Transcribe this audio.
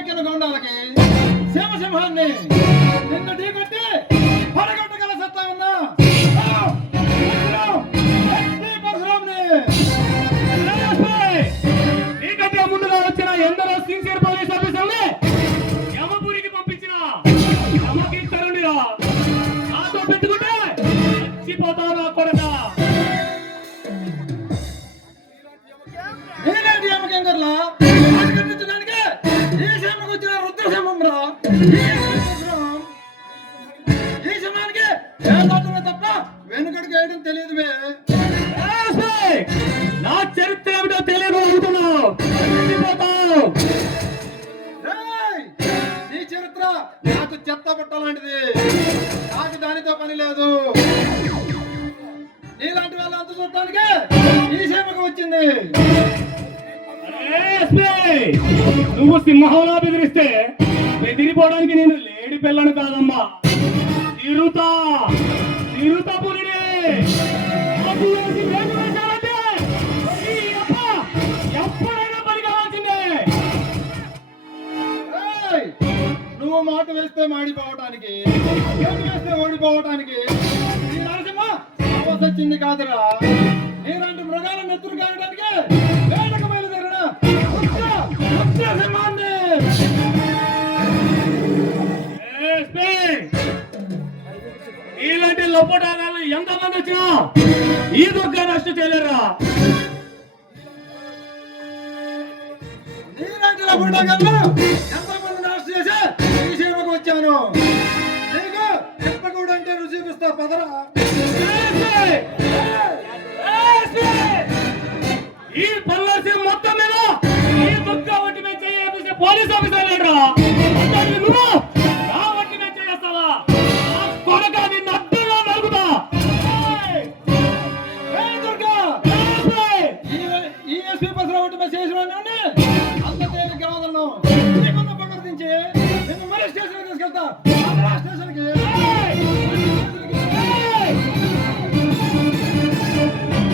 ఎక్కిన గొండాలకి సింహాన్ని నిన్ను ఢీకొట్టి పడగొట్టగల సత్తా ఉందా? నీకంటే ముందుగా వచ్చిన ఎందరో సిన్సియర్ పోలీస్ ఆఫీసర్ని యమపురికి పంపించిన యమకింకరుడిరా. నాతో పెట్టుకుంటే చచ్చిపోతావు నా కొడక. నేనేంటి యమకింకర్లా ఖండించడానికి ఈ సింహకు వచ్చిన రుద్రసింహం రా. ఈ సింహానికి వేలాటమే తప్ప వెనుకడికి వేయడం తెలియదు. నా చరిత్ర ఏమిటో తెలియదు అనుకున్నావు. నీ చరిత్ర నాకు చెత్త పట్టాలాంటిది. నాకు దానితో పని లేదు. నీలాంటి వాళ్ళ అంత చూడటానికి ఈ సేవకు వచ్చింది. నువ్వు సింహంలా బెదిరిస్తే బెదిరిపోవడానికి నేను లేడి పిల్లను కాదమ్మా. తిరుతా తిరుతా పులిని ఎప్పుడైనా పని కావాల్సిందే. నువ్వు మాట వేస్తే మాడిపోవటానికి, వేస్తే ఓడిపోవటానికి ఈ నరసింహ వచ్చింది కాదురా. నీలాంటి మృగాలను నెత్తురు కావడానికి వేడక బయలుదేరిన సింహాన్ని. ఇలాంటి లొప్పటాలు ఎంతమంది వచ్చినా ఈ దుర్గా నష్టం చేయలేరా. నీలాంటి లొప్పటాలు ఎంతమంది నష్టం చేసి ఈ సేవకు వచ్చాను. నీకు చెప్పకూడదు అంటే రుచి చూపిస్తా పదరా. ఈ పల్లె మొత్తం మీద ఈ దుర్గా ఒట్టి మీద చేసే పోలీస్ ఆఫీసర్ లేడరా. నువ్వు నా ఒట్టి మీద చేస్తావా? కొడక నిన్ను అడ్డంగా నలుగుతా. ఈ ఎస్పీ బస్ ఒకటి చేసిన అంత తేలిగ్గా వదలను.